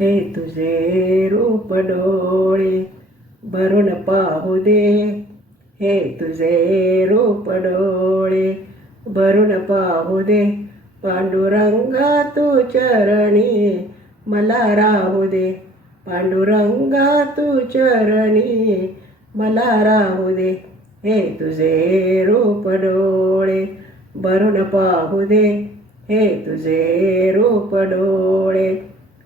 हे तुझे रूप डोळे भरून पाहू दे, हे तुझे रूप डोळे भरून पाहू दे. पांडुरंगा तू चरणी मला राहू दे, पांडुरंगा तू चरणी मला राहू दे. हे तुझे रूप डोळे भरून पाहू दे, हे तुझे रूप डोळे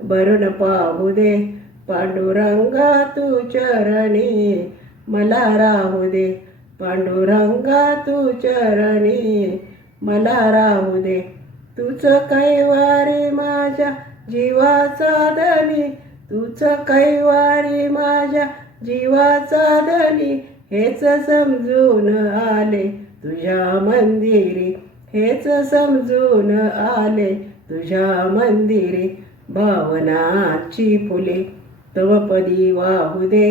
भरून पाहू दे. पांडुरंगा तू चरणी मला राहू दे, पांडुरंगा तू चरणी मला राहू दे. तूच कैवारी माझ्या जीवाचा धनी, तूच कैवारी माझ्या जीवाचा धनी. हेच समजून आले तुझ्या मंदिरी, हेच समजून आले तुझ्या मंदिरी. भावनांची फुले तव पदी वाहू दे,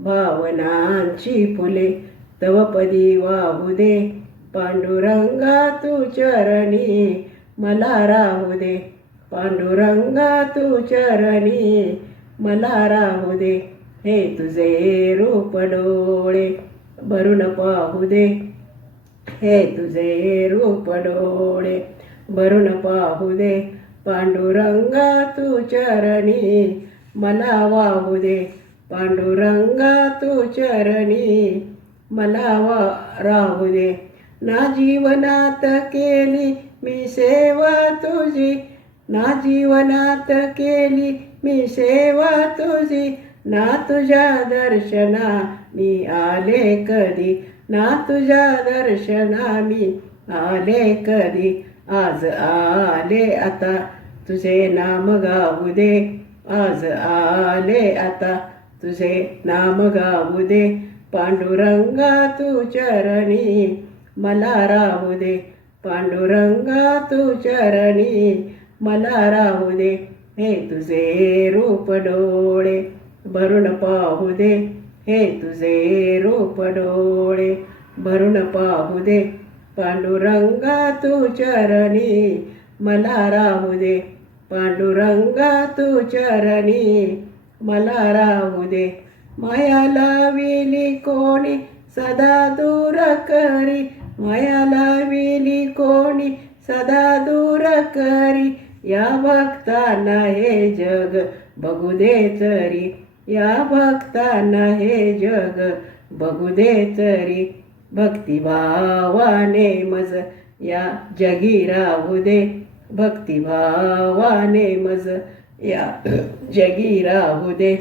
भावनांची फुले तव पदी वाहू दे. पांडुरंगा तू चरणी मला राहू दे, पांडुरंगा तू चरणी मला राहू दे. हे तुझे रूप डोळे भरून पाहू दे, हे तुझे रूप डोळे भरून पाहू दे. पांडुरंगा तू चरणी मला वाहू दे, पांडुरंगा तू चरणी मला राहू दे. ना जीवनात केली मी सेवा तुझी, ना जीवनात केली मी सेवा तुझी. ना तुझ्या दर्शना मी आले कधी, ना तुझ्या दर्शना मी आले कधी. आज आले आता तुझे नाम गाऊ दे, आज आले आता तुझे नाम गाऊ दे. पांडुरंगा तू चरणी मला राहू दे, पांडुरंगा तू चरणी मला राहू दे. हे तुझे रूप डोळे भरून पाहू दे, हे तुझे रूप डोळे भरून पाहू दे. पांडुरंगा तू चरणी मला राहू दे, पांडुरंगा तू चरणी मला राहू दे. माया लाविली कोणी सदा दूर करी, माया लाविली कोणी सदा दूर करी. या भक्तांना हे जग बघू दे तरी, या भक्तांना हे जग बघू दे तरी. भक्तिभावाने मज या जगी राहू दे, भक्तिभावाने मज या जगी राहू दे.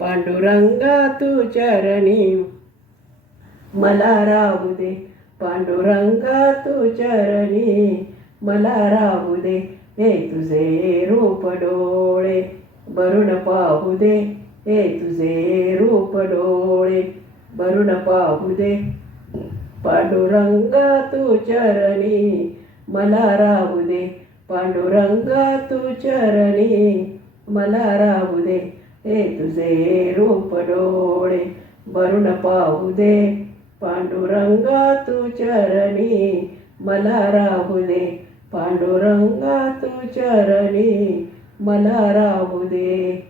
पांडुरंगा तू चरणी मला राहू दे, पांडुरंगा तू चरणी मला राहू दे. हे तुझे रूप डोळे भरून पाहू दे, हे तुझे रूप डोळे भरून पाहू दे. पांडुरंगा तू चरणी मला राहू दे, पांडुरंगा तू चरणी मला राहू दे. हे तुझे रूप डोळे भरून पाहू दे, पांडुरंगा तू चरणी मला राहू दे, पांडुरंगा तू चरणी मला राहू दे.